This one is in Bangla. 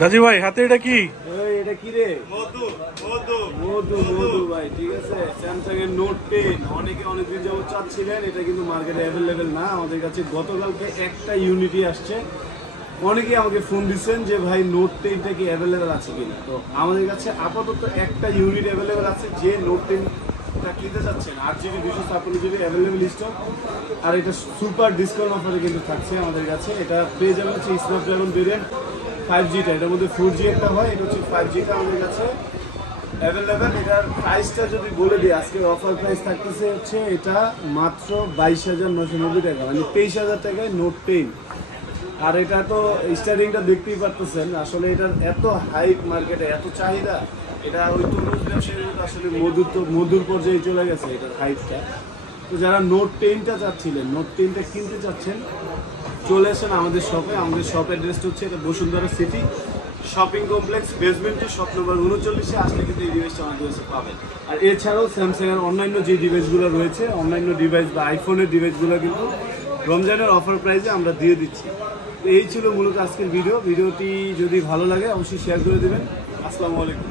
গাজী ভাই হাতে এটা কি? এটা কি রে? মধু মধু মধু মধু ভাই, ঠিক আছে। স্যামসাং এর নোট 10 অনেকে অনেকদিন যাবত চাচ্ছিলেন, এটা কিন্তু মার্কেটে অ্যাভেলেবেল না। আমাদের কাছে গতকালকে একটা ইউনিটই আসছে। অনেকে আমাকে ফোন দিচ্ছেন যে ভাই নোট 10টা কি অ্যাভেলেবেল আছে কিনা। তো আমাদের কাছে আপাতত একটা ইউনিট অ্যাভেলেবেল আছে। যে নোট 10টা কিনতে চাচ্ছেন 8GB 256GB অ্যাভেলেবেল স্টক। আর এটা সুপার ডিসকাউন্ট অফারে কিন্তু থাকছে আমাদের কাছে। এটা পেয়ে যাবেন হচ্ছে স্ন্যাপড্রাগন ভেরিয়েন্ট 5Gটা, এটার মধ্যে 4G একটা হয়, এটা হচ্ছে 5Gটা আমাদের কাছে অ্যাভেলেবেল। এটার প্রাইসটা যদি বলে দিই, আজকের অফার প্রাইস থাকতেছে হচ্ছে এটা মাত্র 22,990 টাকা, মানে 23,000 টাকায় নোট 10। আর এটা তো স্টার্টিংটা দেখতেই পারতেছেন, আসলে এটার এত হাইপ মার্কেটে, এত চাহিদা, এটা ওই তরুণ ব্যবসায়ী আসলে মধুর পর্যায়ে চলে গেছে এটার হাইপটা। তো যারা নোট 10টা চাচ্ছিলেন, নোট 10টা কিনতে চাচ্ছেন, চলে আসেন আমাদের শপে। আমাদের শপ অ্যাড্রেসটা হচ্ছে এটা বসুন্ধরা সিটি শপিং কমপ্লেক্স বেসমেন্টে, শপ নম্বর 39-এ আসলে কিন্তু এই ডিভাইসটা আমাদের কাছে পাবেন। আর এছাড়াও স্যামসাং এর অন্যান্য যে ডিভাইসগুলো রয়েছে, অন্যান্য ডিভাইস বা আইফোনের ডিভাইসগুলো কিন্তু রমজানের অফার প্রাইসে আমরা দিয়ে দিচ্ছি। তো এই ছিল মূলত আজকের ভিডিওটি যদি ভালো লাগে অবশ্যই শেয়ার করে দেবেন। আসসালামু আলাইকুম।